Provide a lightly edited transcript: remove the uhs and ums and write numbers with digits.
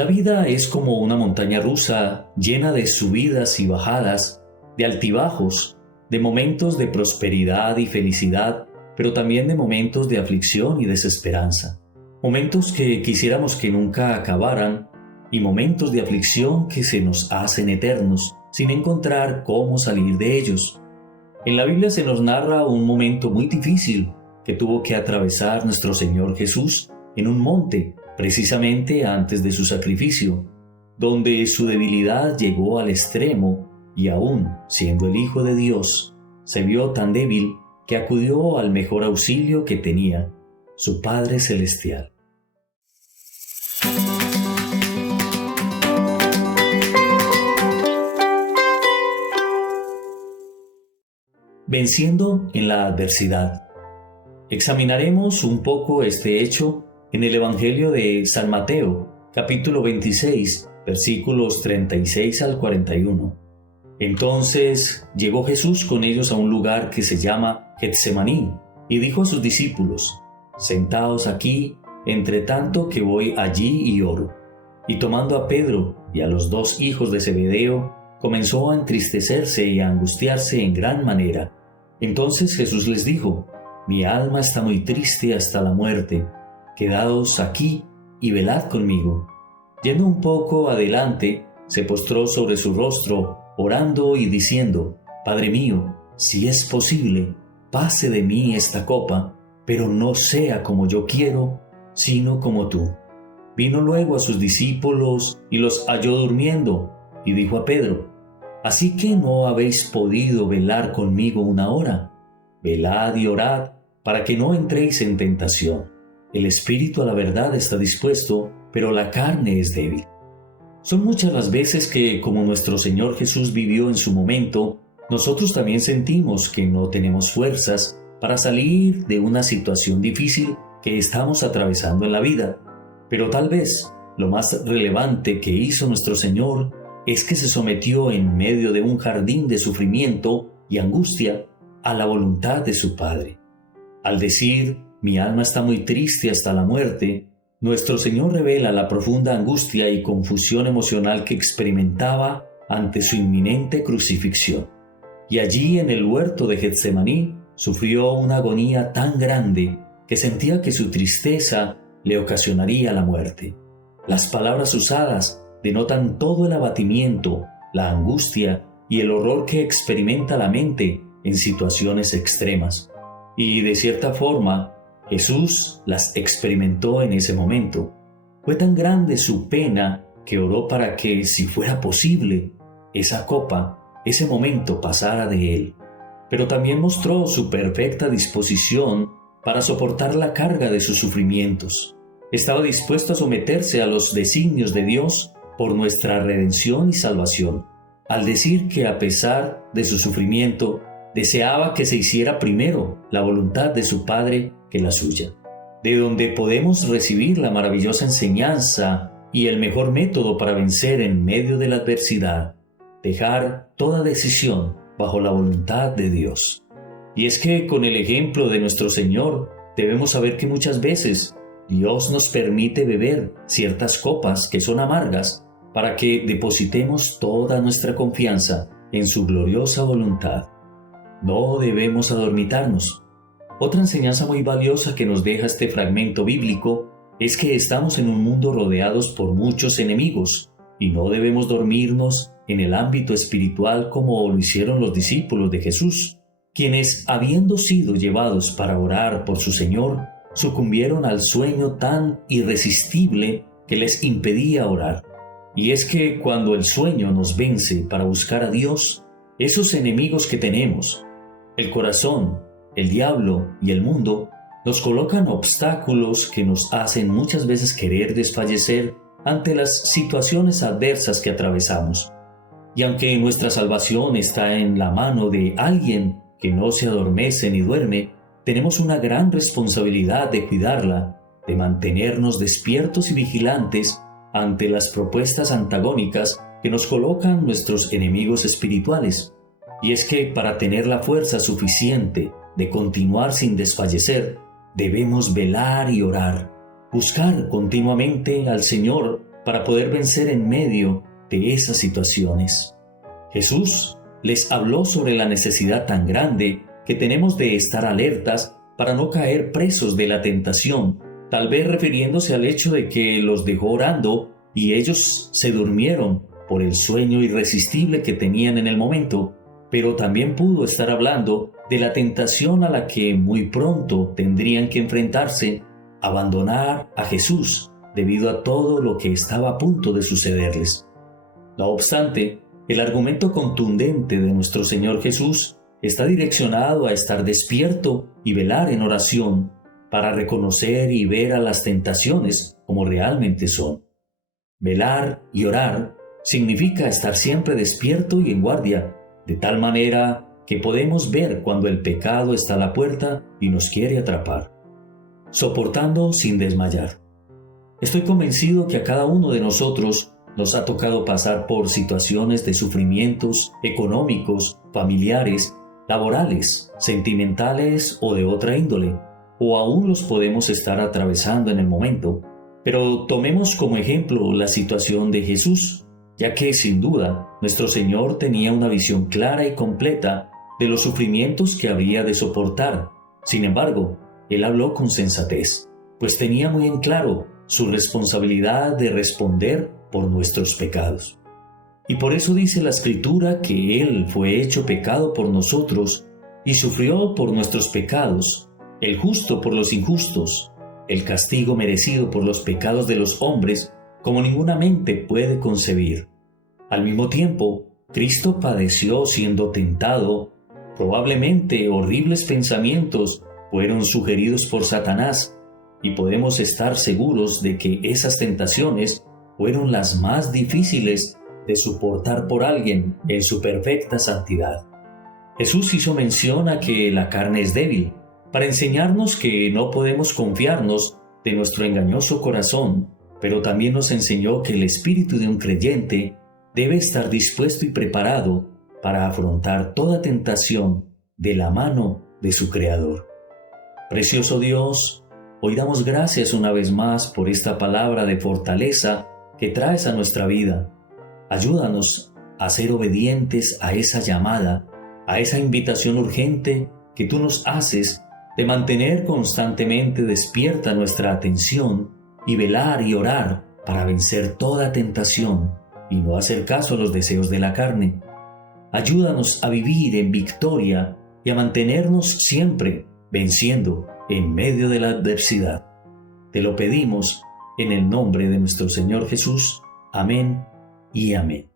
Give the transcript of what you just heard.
La vida es como una montaña rusa llena de subidas y bajadas, de altibajos, de momentos de prosperidad y felicidad, pero también de momentos de aflicción y desesperanza. Momentos que quisiéramos que nunca acabaran y momentos de aflicción que se nos hacen eternos, sin encontrar cómo salir de ellos. En la Biblia se nos narra un momento muy difícil que tuvo que atravesar nuestro Señor Jesús en un monte, precisamente antes de su sacrificio, donde su debilidad llegó al extremo y aún siendo el Hijo de Dios, se vio tan débil que acudió al mejor auxilio que tenía, su Padre Celestial. Venciendo en la adversidad. Examinaremos un poco este hecho en el Evangelio de San Mateo, capítulo 26, versículos 36 al 41. Entonces llegó Jesús con ellos a un lugar que se llama Getsemaní, y dijo a sus discípulos: «Sentaos aquí, entre tanto que voy allí y oro». Y tomando a Pedro y a los 2 hijos de Zebedeo, comenzó a entristecerse y a angustiarse en gran manera. Entonces Jesús les dijo: «Mi alma está muy triste hasta la muerte. Quedaos aquí y velad conmigo». Yendo un poco adelante, se postró sobre su rostro, orando y diciendo: «Padre mío, si es posible, pase de mí esta copa, pero no sea como yo quiero, sino como tú». Vino luego a sus discípulos y los halló durmiendo, y dijo a Pedro: «¿Así que no habéis podido velar conmigo una hora? Velad y orad, para que no entréis en tentación. El espíritu a la verdad está dispuesto, pero la carne es débil». Son muchas las veces que, como nuestro Señor Jesús vivió en su momento, nosotros también sentimos que no tenemos fuerzas para salir de una situación difícil que estamos atravesando en la vida. Pero tal vez lo más relevante que hizo nuestro Señor es que se sometió en medio de un jardín de sufrimiento y angustia a la voluntad de su Padre. Al decir: «Mi alma está muy triste hasta la muerte», nuestro Señor revela la profunda angustia y confusión emocional que experimentaba ante su inminente crucifixión. Y allí en el huerto de Getsemaní sufrió una agonía tan grande que sentía que su tristeza le ocasionaría la muerte. Las palabras usadas denotan todo el abatimiento, la angustia y el horror que experimenta la mente en situaciones extremas. Y de cierta forma, Jesús las experimentó en ese momento. Fue tan grande su pena que oró para que, si fuera posible, esa copa, ese momento pasara de él. Pero también mostró su perfecta disposición para soportar la carga de sus sufrimientos. Estaba dispuesto a someterse a los designios de Dios por nuestra redención y salvación, al decir que a pesar de su sufrimiento, deseaba que se hiciera primero la voluntad de su Padre que la suya, de donde podemos recibir la maravillosa enseñanza y el mejor método para vencer en medio de la adversidad: dejar toda decisión bajo la voluntad de Dios. Y es que con el ejemplo de nuestro Señor debemos saber que muchas veces Dios nos permite beber ciertas copas que son amargas para que depositemos toda nuestra confianza en su gloriosa voluntad. No debemos adormitarnos. Otra enseñanza muy valiosa que nos deja este fragmento bíblico es que estamos en un mundo rodeados por muchos enemigos y no debemos dormirnos en el ámbito espiritual como lo hicieron los discípulos de Jesús, quienes, habiendo sido llevados para orar por su Señor, sucumbieron al sueño tan irresistible que les impedía orar. Y es que cuando el sueño nos vence para buscar a Dios, esos enemigos que tenemos, el corazón, el diablo y el mundo, nos colocan obstáculos que nos hacen muchas veces querer desfallecer ante las situaciones adversas que atravesamos. Y aunque nuestra salvación está en la mano de alguien que no se adormece ni duerme, tenemos una gran responsabilidad de cuidarla, de mantenernos despiertos y vigilantes ante las propuestas antagónicas que nos colocan nuestros enemigos espirituales. Y es que para tener la fuerza suficiente de continuar sin desfallecer, debemos velar y orar, buscar continuamente al Señor para poder vencer en medio de esas situaciones. Jesús les habló sobre la necesidad tan grande que tenemos de estar alertas para no caer presos de la tentación, tal vez refiriéndose al hecho de que los dejó orando y ellos se durmieron por el sueño irresistible que tenían en el momento, pero también pudo estar hablando de la tentación a la que muy pronto tendrían que enfrentarse, abandonar a Jesús debido a todo lo que estaba a punto de sucederles. No obstante, el argumento contundente de nuestro Señor Jesús está direccionado a estar despierto y velar en oración para reconocer y ver a las tentaciones como realmente son. Velar y orar significa estar siempre despierto y en guardia, de tal manera que podemos ver cuando el pecado está a la puerta y nos quiere atrapar. Soportando sin desmayar. Estoy convencido que a cada uno de nosotros nos ha tocado pasar por situaciones de sufrimientos económicos, familiares, laborales, sentimentales o de otra índole, o aún los podemos estar atravesando en el momento. Pero tomemos como ejemplo la situación de Jesús, ya que sin duda nuestro Señor tenía una visión clara y completa de los sufrimientos que había de soportar. Sin embargo, Él habló con sensatez, pues tenía muy en claro su responsabilidad de responder por nuestros pecados. Y por eso dice la Escritura que Él fue hecho pecado por nosotros y sufrió por nuestros pecados, el justo por los injustos, el castigo merecido por los pecados de los hombres, como ninguna mente puede concebir. Al mismo tiempo, Cristo padeció siendo tentado. Probablemente horribles pensamientos fueron sugeridos por Satanás, y podemos estar seguros de que esas tentaciones fueron las más difíciles de soportar por alguien en su perfecta santidad. Jesús hizo mención a que la carne es débil, para enseñarnos que no podemos confiarnos de nuestro engañoso corazón, pero también nos enseñó que el espíritu de un creyente debe estar dispuesto y preparado para afrontar toda tentación de la mano de su Creador. Precioso Dios, hoy damos gracias una vez más por esta palabra de fortaleza que traes a nuestra vida. Ayúdanos a ser obedientes a esa llamada, a esa invitación urgente que tú nos haces de mantener constantemente despierta nuestra atención y velar y orar para vencer toda tentación y no hacer caso a los deseos de la carne. Ayúdanos a vivir en victoria y a mantenernos siempre venciendo en medio de la adversidad. Te lo pedimos en el nombre de nuestro Señor Jesús. Amén y amén.